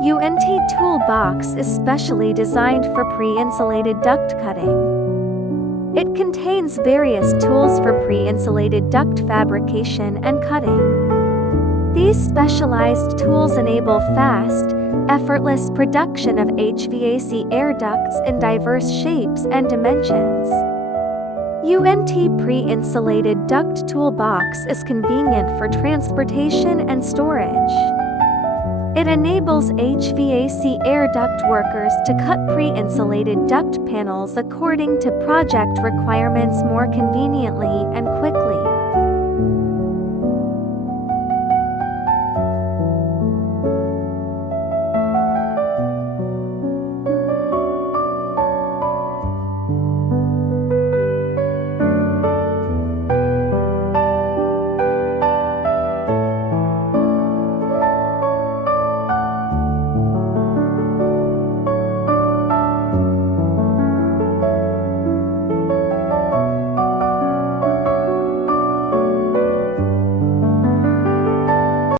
UNT toolbox is specially designed for pre-insulated duct cutting. It contains various tools for pre-insulated duct fabrication and cutting. These specialized tools enable fast, effortless production of HVAC air ducts in diverse shapes and dimensions. UNT pre-insulated duct toolbox is convenient for transportation and storage. It enables HVAC air duct workers to cut pre-insulated duct panels according to project requirements more conveniently and quickly.